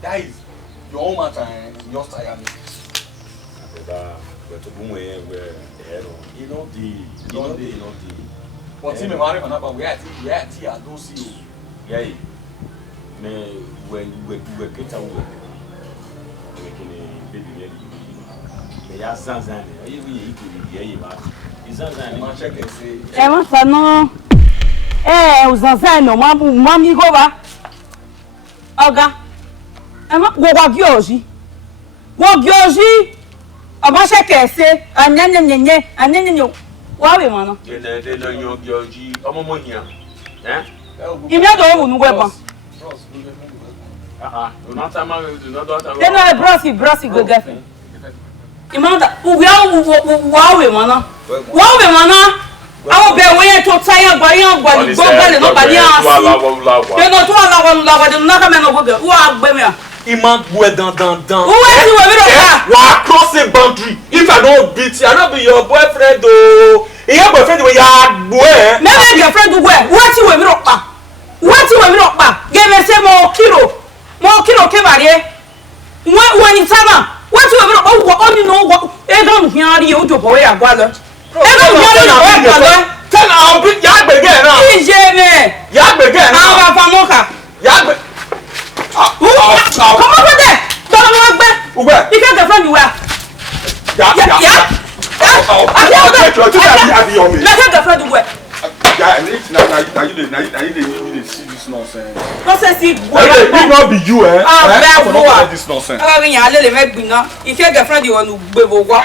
Guys, your own matter, your style. But to boom where you know the but me marry man we are here I don't see you. Yeah. Me when we get out making a baby me ya sanzan you be ba izanzan ma check and say ma fa no uzanzan no ma mi go ba oga ma go gyoji Aba shekese anyenyenyenye anyenyenyo wawe mana de no nyogi omomonia imia do wonu gweba no time do not do then no brossi go get imanda wawe mana awo be we to tire gbari gbogbo no ba ni asi de no to ala de no ka me no go ge wo agbe me Iman boy dan. Who is you we wa crossing boundary. If I don't beat you, I don't be your boyfriend oh. Your boyfriend we ya boy. Me be girlfriend do where? What you we pa? Give me say more kilo ke bare. When it's time. What you we only know what e don hian ri o jo bo we agwa lo. E don hian ri o agwa lo. Tell am be ya gbege na. Ije me. Ya gbege na. Awa fa moka. Ya gbe Come over there. Don't walk back. You can't get from anywhere. Yeah. You see this nonsense. Nonsense. It not be you, eh? This nonsense. I mean, I let him be now. If you get friend, you want to be over.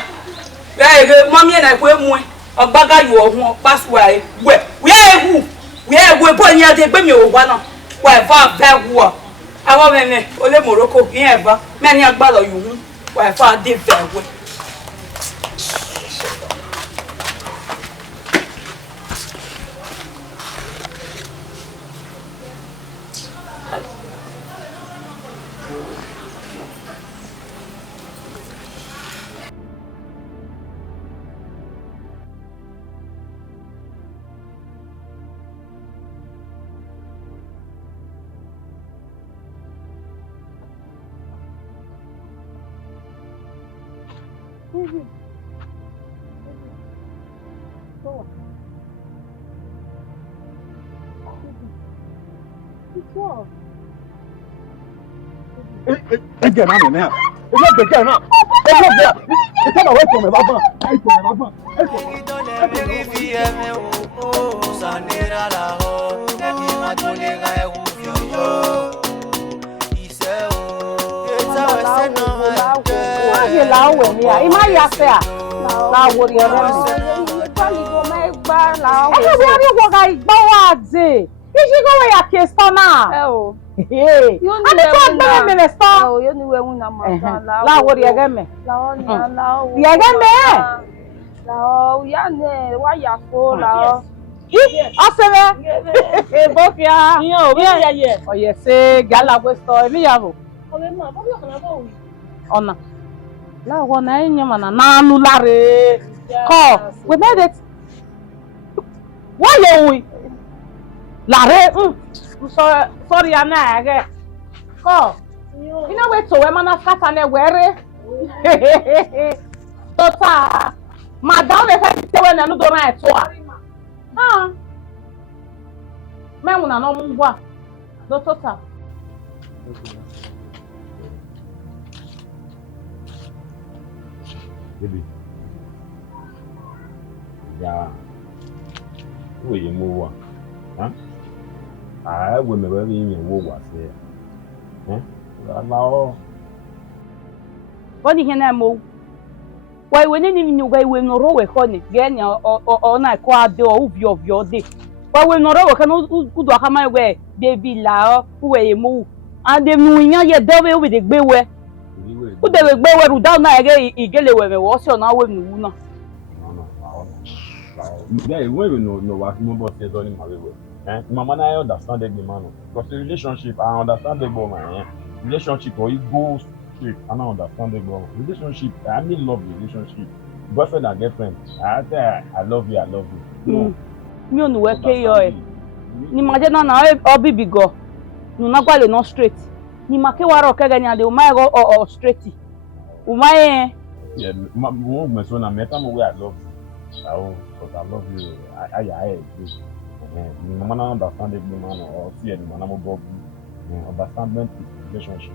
Mommy and I go more. A bagger you are pass way. We are who? We are going to be baby over now. Where far back war. Our men, Ole Morocco, ever, many a bother you, where far deep fair way. Again, I'm now. It's not the girl now. It's not there. It's not away from me, Baba. Sorry, Anna. Oh, you know where to women are fat and wear Tota, Madame, if I say when I don't right to her. Ah, men, I know what. Tota. Baby. Yeah. Where you move? Huh? I will never in your war here. Eh? Now, what do you know? Why, when you knew why we no row a honey, again or not quite the of your day. Why we no row cannot do a hammer way, baby lao, who you move. And the moving yet devil with the beware. Who they will bear down again, eagerly when we was on our woman. Yeah, we know what mobile says on my way. Mama, I understand the man. Because the relationship, I understand the woman. Relationship, or it goes straight. I don't understand the woman. Relationship, I mean love relationship. Boyfriend and girlfriend. I say I love you, I love you. No. Me on work here. Ni majena na obi bigo. No na kwale no straight. Ni make waro kaganya de umai go or straight. Umai yeah, me so na meta mo way I love you. Because I love you. I agree. No man understand the man or see the man about understanding relationship.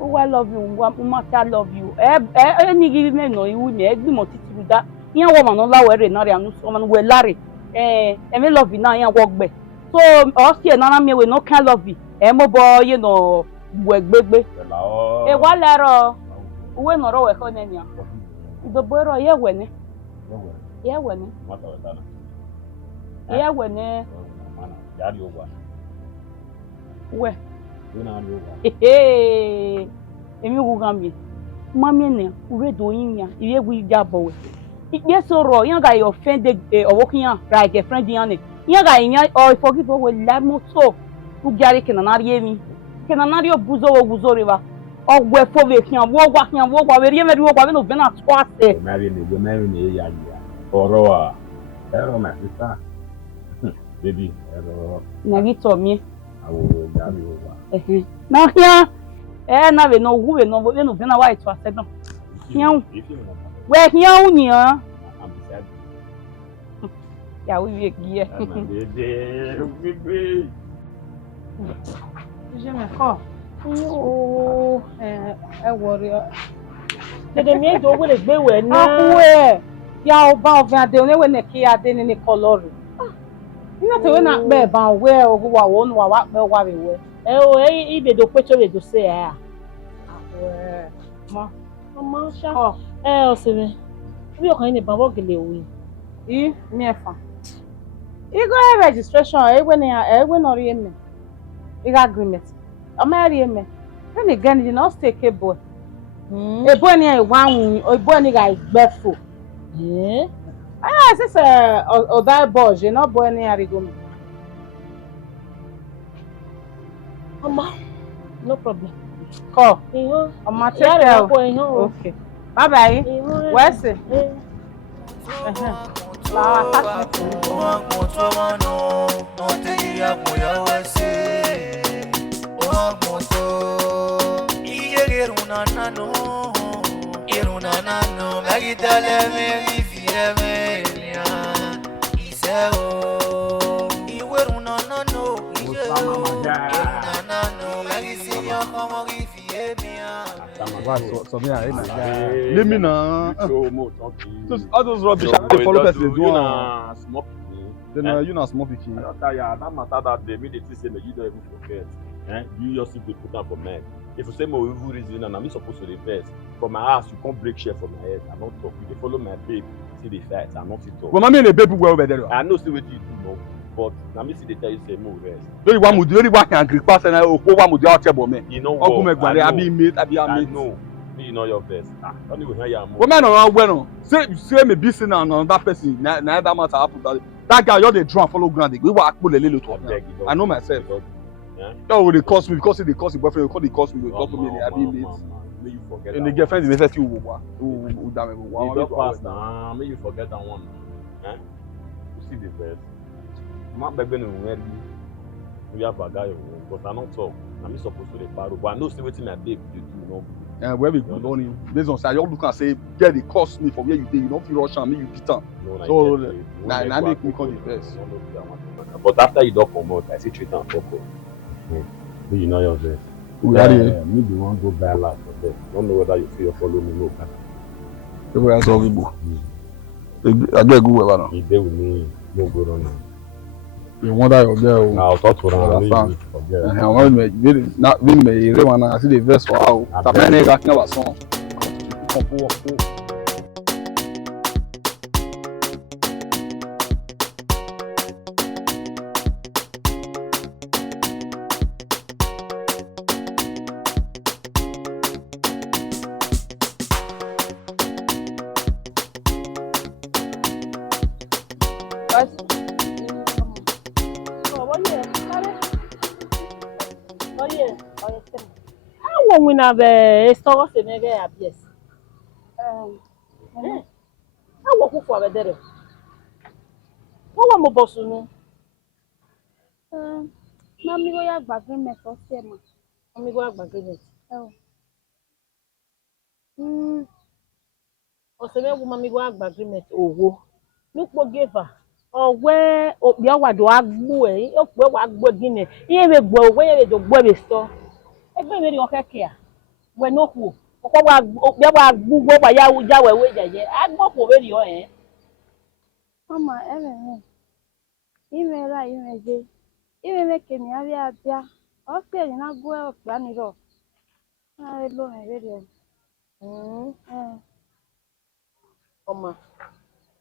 Oh, I love you. I love you. Any give me no, you will be motivated that. You woman no la we na no woman we larry. Me love you now. You walk back. So, us here na me we no can love you. Mo boy, you know, we gbegbe. Wa lero. We no ro we ko nenya. Do boy ro ye we ne. Yeah, when yeah, when where? Hey, Emi Wugami, Mammy, read doing ya, you will jabbo. Yes, so raw, young guy offended or walking out like a friend, Yannick. Young guy, or forgive over Lamo so, who Gary can not hear me. Can another buzo or buzo river. Or where for walking, walking, where you never walk, I don't know, twice. Marry me, Oroa, hello, my sister. Baby, hello. Nagito me. I will grab you over. Now, here, now we know who we know, but we know why it was said. Where here, near? I'm beside you. Yeah, we will here. Baby. Je me crois. Oh, warrior. The maid over the bay were nowhere. Ya oba of ade only when the ade ni color. You know to na be ba where o wa won wa be wa we we. Ibe do pecho we do say Ma. Mama sha. O se me. We o kan ni ba bo gele o. Me fa. You go registration when no re me. You agreement. O ma re me. When again you no stay cable. E bo ni e wan o bo ni ga igbefo. Yeah. Ah, this that boy, you know, boy, any arigo. Mama, no problem. Call. I'm not okay. Bye bye. Where's it? Irunanano, magitale me fieme nia. Iseo, iwerunanano, irunanano, magisinya como gifiemia. So me leave me now. All those rubbish I follow person do. Then you not small pikin. That matter that they made it say you don't even forget. You just simply put up for men. If you say more evil reason and I'm supposed to reverse from my house, you can't break share from my head. I'm not talking. They follow my babe, see the facts. I'm not talking. But mommy and the baby well over there. I know still what you do know, but now me see they tell you say more rest. Only one can agree pass and I one would out table me. You know what? I be mate. I know. You know your best. Don't even hear your move. What man around when say me be seen on that person. Now that matter happen. That guy, you're the drum follow ground. We were pull a little to. I know myself. That would they cost me because they cost the boyfriend. Because they cost me. Because me I be mates. May you forget. And the girlfriend they first you who damn it. You don't pass now. May you forget that one. You see the best. I'm begging you. We have a guy, but I don't talk. I'm supposed to the barrel, but I know still waiting my babe to do, you know. And where we go on based on say you look and say, yeah, they cost me from where you did, you don't feel rush and me you beat them. So now make me call the best. But after you don't come out, I see treat and talk. You know your best. Me the one go buy a lot for them. Don't know whether you feel follow me, no. Everywhere else horrible. I get good with that. You there with me, no go on. You wonder your girl. Now talk to her. I want me not win me. I see the verse for how. That man ain't got never song. When I have a store, they may get yes. I walk for a better. What one more boss? Mami go yak bagreement or sema. Mami go yak bagreement. O se me wo mami go yak bagreement owo. Nupo give her. Or where your wad agbu e, o wa agbo gine. Iye me gbo where you do gbo be store. Egbe me ri o keke a. We no ku. Okwa wa agbu gbo wa ya uja we jeje. Agbo ko we ri o Mama, ime ra ime je. Ime me ke mi abia abia. O se ni na gbo e opa ni ro. Na lo me we ri o. Oma.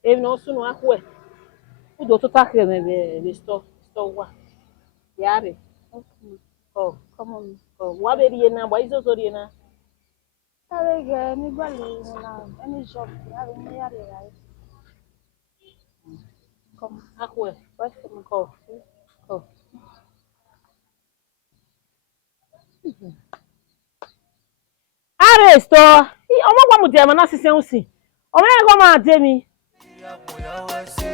E no sunu akwe. Udo to takre me be store wa. Yare. Okay. Oh, Come on. oh, wa be ri na, wa izo so ri na. Sabe que ni bali na any job ya be me yare ra. Come. Akwe. What's the call? Oh. Are store. Omo gba mu je ma na sise unsi. Omo e go ma de mi.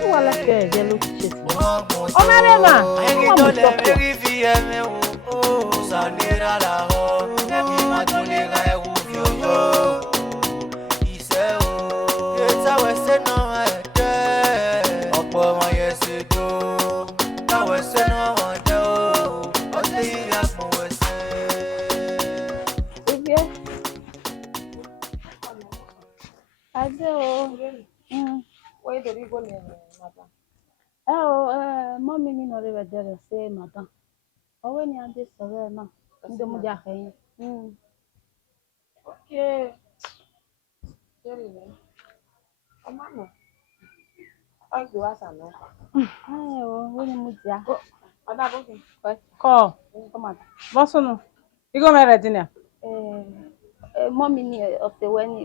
Wala ke je lo chesi. Omo re ma. Omo mo stop. Sanira la ho, mi matuli ga e ufio yo. Ise o, eta wese no ete. OGBOMWANYESE do, na wese no ete o. Oti ya mo wese. Ibie. Ade o. Why do you go le mata? Mommy mi no re dere se madam. Owe ni ande sore na. Ndo mu ja khayin. Okay. Sorry. Amano. Ai do asa no. We ni mu ja. Ada bo ki. Ko. Come on. Bosunu. Igo mere dinia. Mommy ni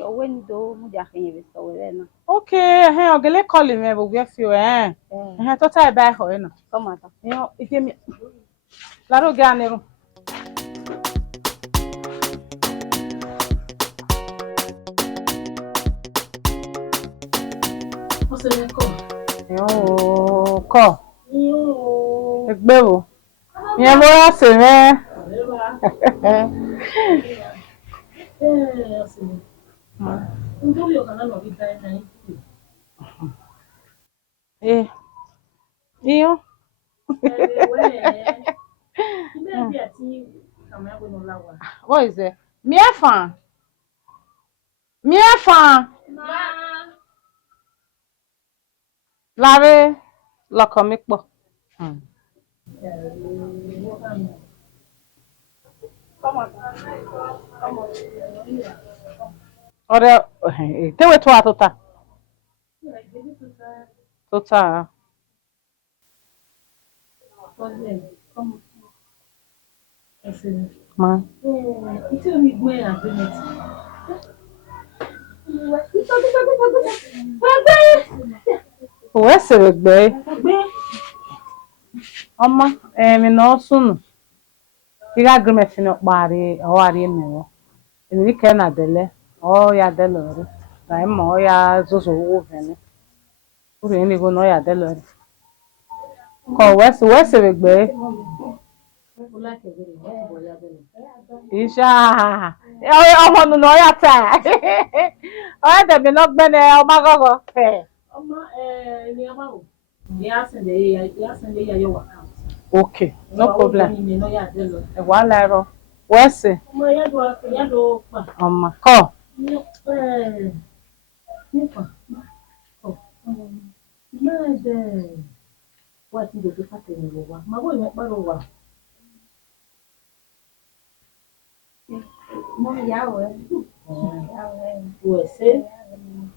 owe ni do mu ja khayin be sore na. Okay, ogele calling me bo gbe fi o to tai ba ho e no. Come on. Yo, ife mi. Laro ga neru. Yo, ko. Egbe wo. Yen mo ra se me. Iyo. What is it? Miefan. Lare loko mi po. Ora, te we to tota. Tota. Ma. We se gbe. Ọma, mi no sunu. Iga agreement ni okpari o ari emewo. Emi ke na dele. O ya dele ore. Na mo ya zozo wo vene. Uri ni go no ya dele ore. Ko we se gbe. Isha. Ọmọ nu no ya ta. O ya de mi no gbe ne ọma gogo. Okay, no problem. Walero. Wese.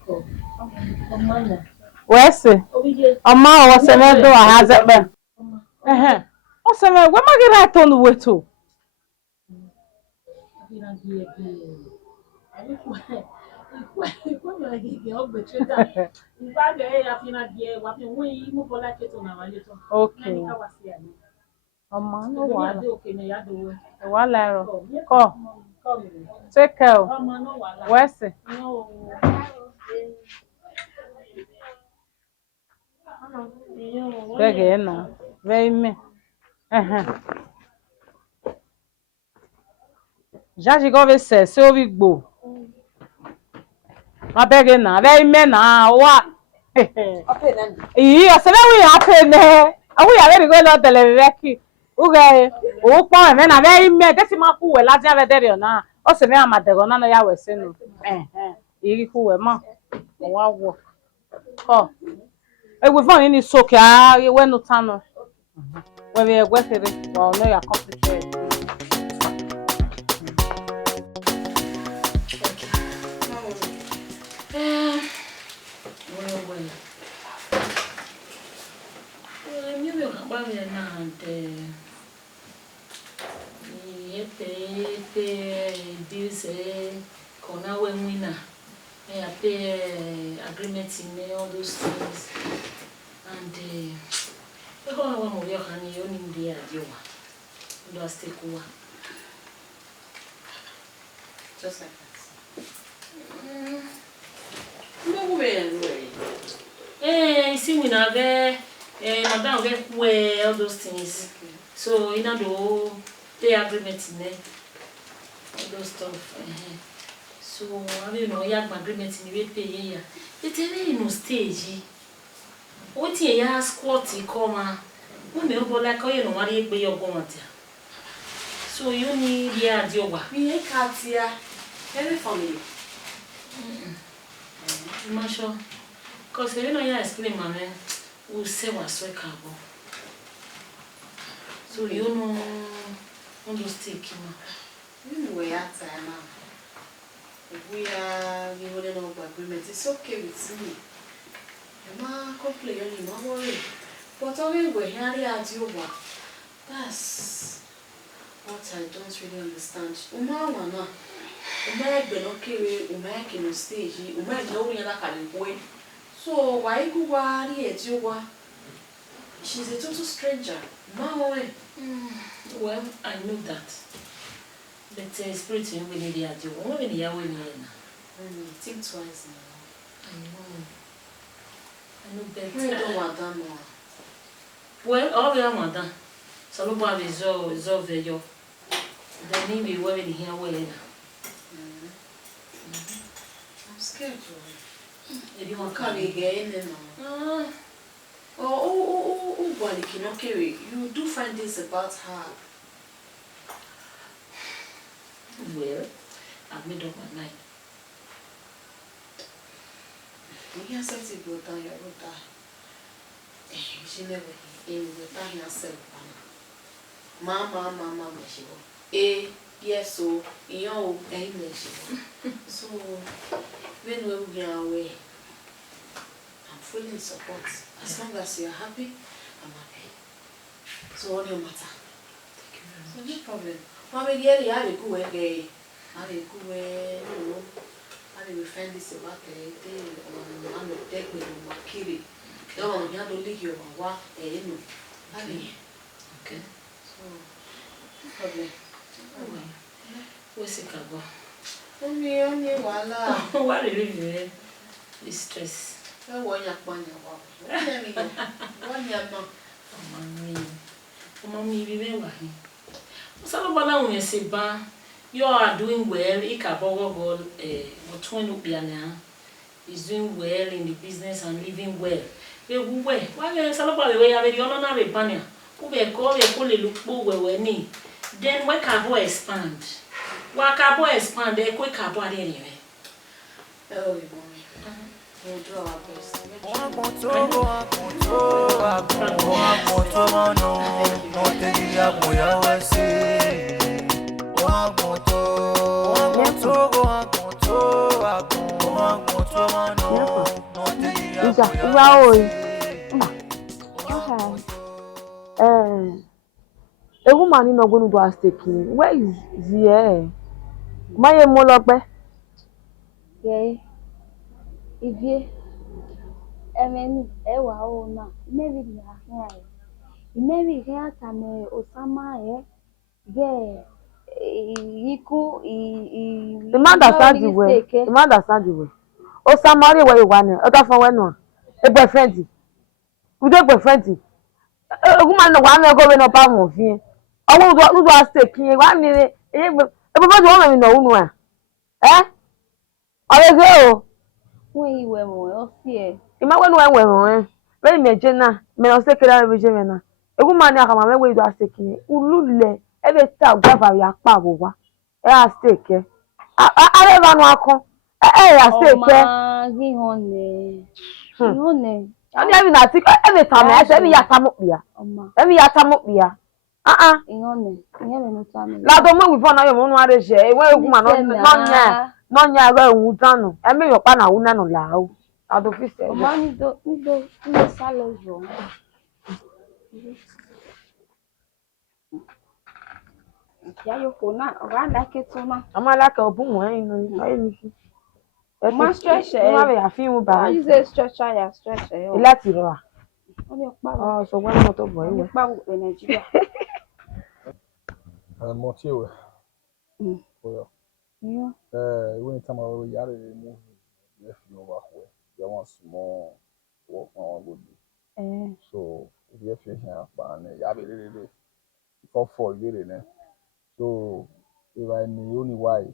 Ko. Wese. Ọma o se me do ha ze pe. O se me we magira to nu weto. Okay. Ọma no wala. Walero. Ko. Take care. Wese. Bege na. Very me. Já chegou a ver se eu vi gbo. Ma bege na, very me na wa. Iya, se we happy ne. Awu ya very go na televeki. Uge, o pa me na very me, desi ma ku we la ja ve dere na. O se me amadego na no ya we se no. Iri ku we ma. O wa wo. Ko. We find any soak ya we no tano. We be egwefere, well no ya complicated. Agreements in all those things, and the whole one of your honey, you need the idea. Do I stay cool? Just like that. No way. See, we now there, madam, get where all those things. Okay. So, you know, the agreements in there, all those stuff. So, I don't know, you have agreements in the way pay here. It's a no stage. What you ask what you come, when you go like, you know, what you pay your government. So, you need the idea. We ain't cut here. Very funny. I'm not sure. Because you know, you explain, my man, who say what's so cabo. So, you know, on those take him. You know, where I'm now. If we are giving an agreement, it's okay with me. I'm not complaining, I'm not worried. But only we're here at you, that's what I don't really understand. Umana, Umag be not carry Umag in the stage, Umag no one can go. So why go at you? She's a total stranger. No way. Well, I know that. But spirit in we need the idea. What when you are winning? Think twice now. I know better. We don't want that more. Well, all we are madam. So look what resolve your. The name be wearing here well now. I'm scared. If you want to come again, no. Oh, Wally cannot carry. You do find this about her. Well, I've made up my mind. You can say to go down your road. She never in the time herself. Mama, she go. Yes, so you English. So when we are away, I'm fully in support. As long as you're happy, I'm happy. So what do you matter? Thank you very much. So no problem. Mommy, yeah, I will go away. I will go away. I will find this about the I'm a deck with my kiri. No, you have to leave your wife. Okay. So no problem. What's it about? Only wala. What really the stress? I want your money. One year, Mommy, remember him. Osarobotv, you are doing well. Ikabogo is doing well in the business and living well. Why Osarobotv we have the honorary banner? Who be call a look we need. Then why can't we expand? Why can't we expand? They quick about anyway. Oh, mommy. We'll do our best. A woman in Ogun was taking. Where is the my molope? Yeah. If you ewa na maybe the here. Maybe here can Osama Iku The man understand the way. The man understand the way. Osama where you want? Other for when no. A boyfriend. We don't boyfriend. A woman no one go no pa mo fi. I want to do taking 1 minute. Everybody want me no no. Eh? Already o. when you were more fear. Ima when we very me jena me no say kira me je me na. E woman ni akama me we do taking. Ulule e be ta gba ya pa bo wa. E a stake. A ba no akon. Ya stake. Hone. Oni abi na ti every time I say me ya tamopia. Every ya tamopia. Hone. Nyeme no time. La do mo we for na yo mo no are je. E we woman no nya we wu danu. E me yo pa na wu na no la o. La do fi se. Oma ni do sale jo. Ya yo kona, ora la ke tona. Amala ka obu mo inu ayi ni fi. Ma stretch e. Ma be afi mu ba. You say stretch ya stretch e. Ila ti ro. Oni pa. Oh, so when mo to boy we. Pa wo Nigeria. Mo ti we. Oyo. Yo. When time we yare movie, if you over here, there was small work on good. So if you feel here, but ya be really for really, ne. So if I knew only why,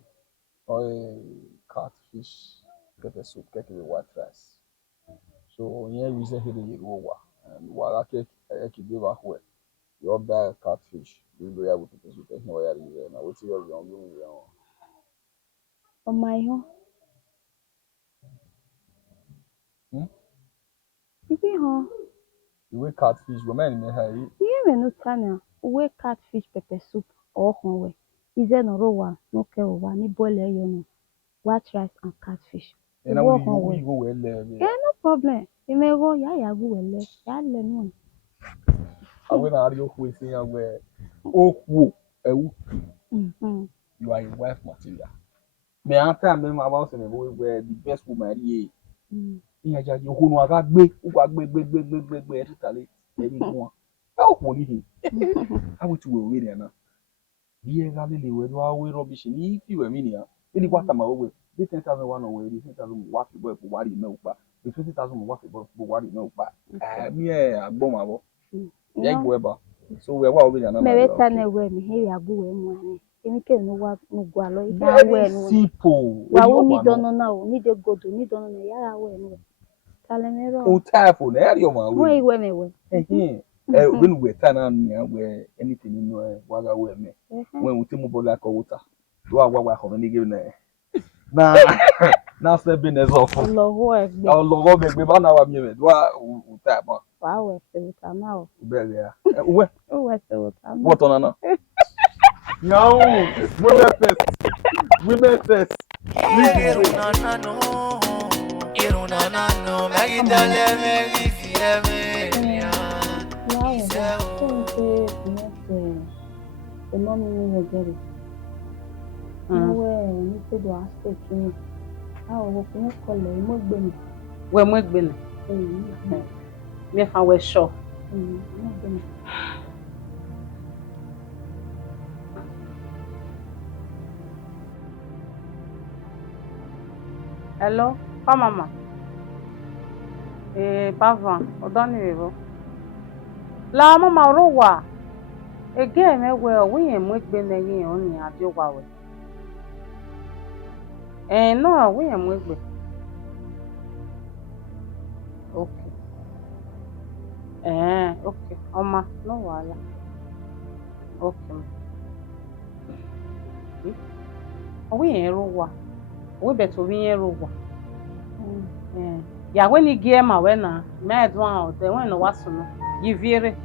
or catfish, pepper soup, get the white rice. So here we say here the over, and while I keep over here, you order catfish, we go able to pepper soup, and where you are now. What's your young woman? Oh my God. You wake catfish, woman in her. You may not tell we catfish pepper soup or honey. Is there no raw? No care over ni boil no white rice and catfish. And I will go well there. Yeah, no problem. You may go, ya go well there. Ya le no. I will not argue with you where you are a wife material. Me after me about say where the best woman here. Iya jaji ohunu aga gbe totally every one. How honey he. How to we there now. Be exactly the way do we rubbish ni if you were me here. Any what am I we. The 10,000 one away, the 10,000 work for worry no ba. The 20,000 work for worry no ba. Me agbomabo. Yeah go ba. So we wa we there now. Me better na we me here agu we mu ani. Emi ke no wa no gwa lo ida we no. Simple. Wa wo ni dono na o ni de godo ni dono na ya we no. Talemero. O typho na area ma we. We me we. When we turn on where anything in waga we me. When we timu bola ko water. Do wa ko ni give na. Na se business of. Olowo egbe ba na wa mi me. Do o type ma. Wa we se uta ma o. Be ya. We. O we se uta ma. What on na? No, women first. Women first. Where we been? Me fa we sure. Hello, come mama. Bava, odani wevo. La mama rowa. Again, we am with been again only at your wawe. No, we am with me. Okay. Okay. Oma, no wala. Okay. We ain't rowa. We better we ain't rowa. Yeah, when you get my winner, mad one, the one was no. Give it.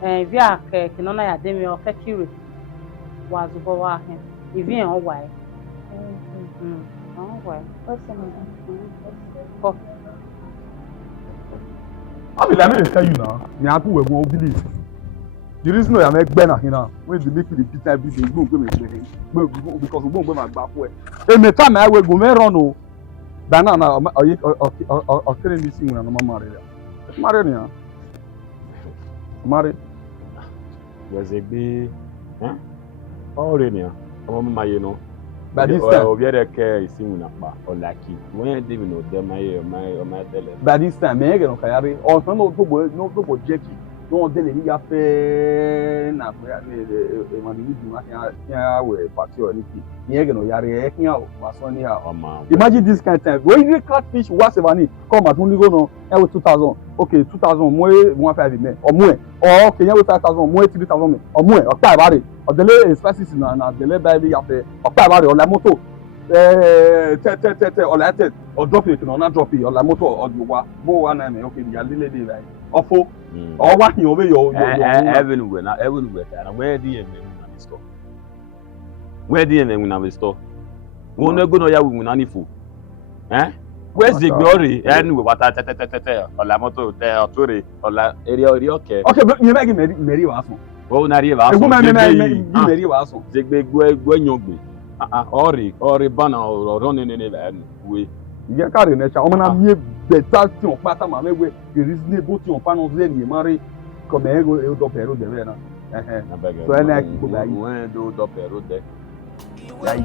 Via Kinona Ademi or Fekiri was over him. If you ain't why. Why? I mean, let me tell you now. Me and we won't believe. The reason why I make Ben now, when they make me repeat every day, go because we won't go back way. And the time I will go me run banana or killing this thing when I'm married. Married now. Married. Was a be, already. My, you know. But this time, Obiara care is seen or lucky. When I didn't know them, my tele. But this time, I get on carry. Or no Jackie. No tell me you fair na party or anything. You get no yari. Imagine this kind of time. When you catfish, what's the money? Come at only go no. I was 2,000. Okay, 2,000 more 1,500 men or more. Or okay, you 5,000 more 3,000 men or more. Or tie or delay expenses na delay baby after or tie or la moto. Or la tête or drop it or not drop it or la moto or you wa go one and okay, you are little right. Or what you over your everywhere now, everywhere. And where the men in store? Where the men in store? We're not going to have women food. Where's the glory? Anyway, what I or la moto, or la area okay. Okay, but you make Mary was. Oh, Nariva, Mary was. The big when you or banner or running in the way. You can't nature. I'm gonna be better to part of my way. The reasonable to panels then you marry. Come here, go to Peru de Vena. So I like to go when do the Peru de like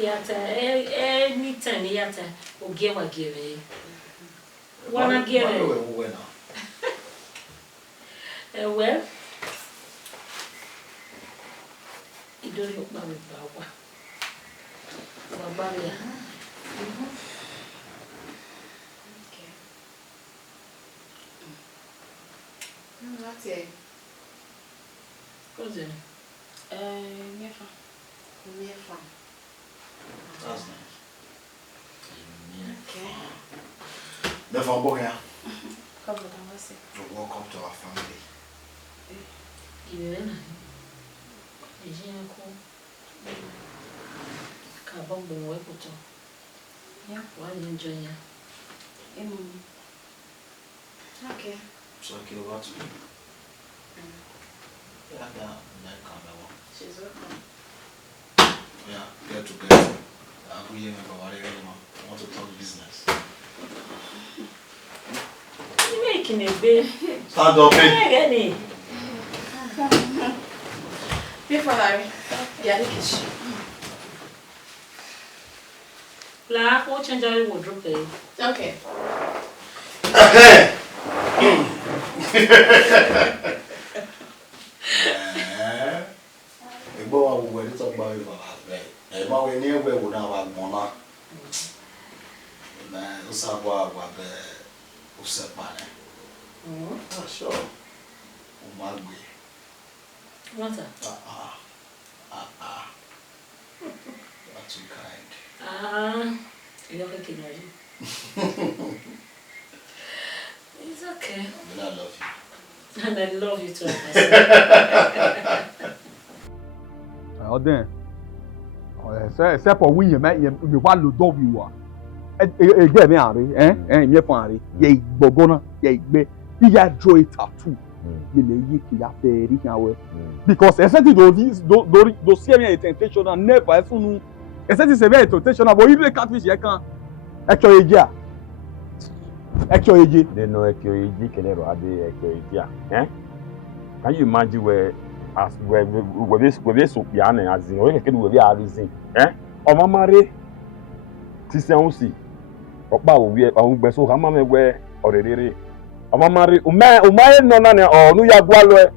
Yata anytime yata ogewa give wanna give well idori okpa we bawa babalia Okay. That's it. What's it? Nefa. That's nice. Okay. Therefore, boy, Cover the mercy. to walk up to our family. Iwe na ejia ko ka bombo we kuto Yeah. One enjoy ya. Okay. So I kill what to do. Yeah, that camera. She's welcome. Yeah, get together. I want to talk business. You making a bit. Stand up, babe. Before Larry. Yeah, the kitchen. La, we'll change our wardrobe there. Okay. Oh, sure. Umagwe. What's that? You're too kind. You're okay, It's okay. But I love you. And I love you too. Then, except for we, you want to do you are. Again, me funny. Ye bogona, ye be, ya joy tattoo. You may ye ya very away. Because essentially those see temptation and never as soon. Essentially, it's a very temptation. But you can't wish you can. Actually, They know Ekyoiji Kenero Ade Ekyoiji. Can you imagine where as where this piano as in where can we are reason? Omamare Tisensi. Opa we beso hamame where already. Omamare umaye no na or no ya gwalo.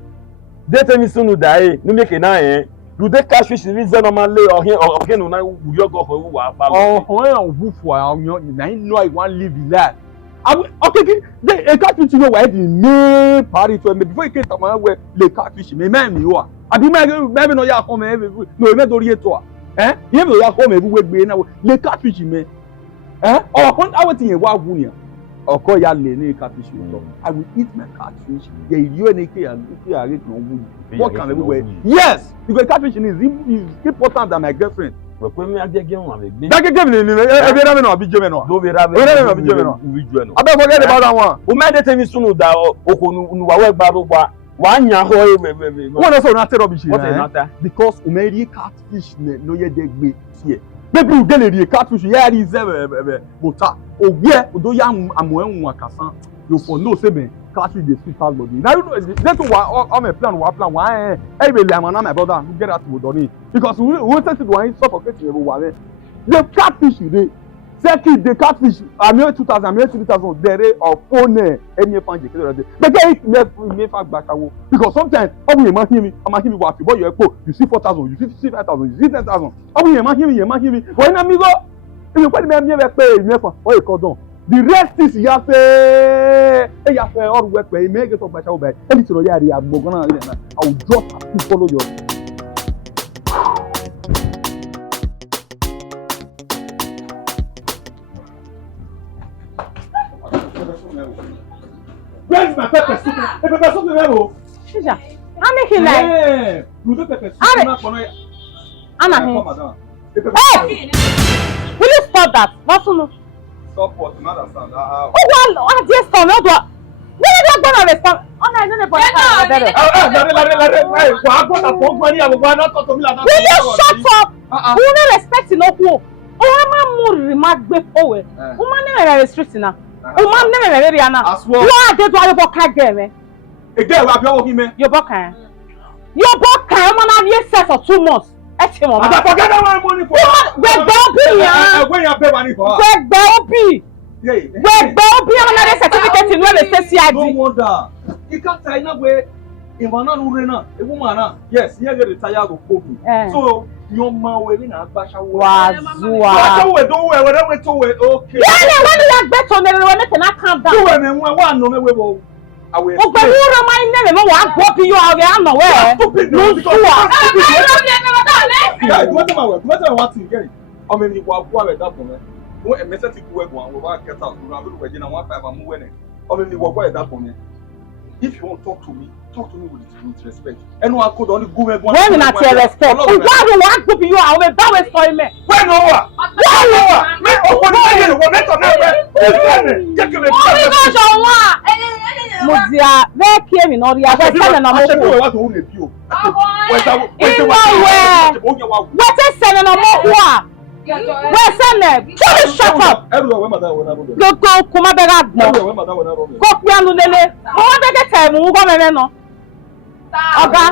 They tell me soon die, no make na do they catch fish reason normally or here or can no you go for who are when who for na know I want live that. Okay, they catfish you know where the main party to me before you get to my where they catfish me man you are. I do maybe no ya come every no me do ye to. You no ya come every way na they catfish me. Or when I want to wa wunya. Or call ya le catfish you. I will eat my catfish. Yeah, you and AK and if are get no wood. What can everywhere? Yes, because catfishing is important than my girlfriend. When we are getting on with me, that give me every time no be Gemino. Do we have Gemino? I don't forget about that one. Who made it me soon that Okunu Baruba 1 year hoy. What is not rubbish? What is not that? Because we made catfish no ye dig here. Maybe you get a catfish here is Bota. Oh, yeah, do young Amoen Wakasan. You for no seven. Catfish the sweet body. Now you know that's why I'm a plan. Why? Every lemon, my brother, who get out to Donny because we wanted to one suffocating everyone. The catfish they second the catfish. I'm here 2000, I'm here 3000. There or phone any fan. But then me fact back because sometimes I'm hear me what you see 4000, you see 5000, you see 10,000. I'm hear me. When I'm go, you put me pay me for what you call them. The rest is yafe all work where you make it up by show by anything or yari abogona I will drop to follow your where's my pepper soup? Pepper soup level. Shisha. I make it like you do pepper soup Anna. Hey! Will you stop that? What's no? Stop what? You understand? Oh, well, I just don't know what. Where are you going to respond? Oh, I don't know what will you shut up? Who no respect no who? Oh, I'm more remark before. Woman never restricting now. Woman never very ana. Why did you walk again? Again, we are walking me. Your book can. Your book can man have set for 2 months. I forget that money for. When you pay money for. Another certificate in where they say CID. No wonder. You can't say no way. If I'm not urena, a woman, yes, you get retired of cooking. So your man wearing a basha. Wazua. Don't wear whatever to wear. Okay. Yeah, when you have bet on everyone, cannot come down. Two women, one no way. I will. Oh, but who remind them? No one go to you out there. I'm nowhere. No, yeah, what you get? I mean, you are poor at that moment. When a message to work one, we want to get out. We are going to 1 5 and move in. I mean, you are poor at that moment. If you want to talk to me with respect. And I could only go with one. When not your respect. Why do you want to be you out there? That was for me. When over? Me, Muzia, very came in Oria. What is selling a more? Where's Senate? Shut up! Go, come back. Go, Piano Lele. What did I tell you? Oga,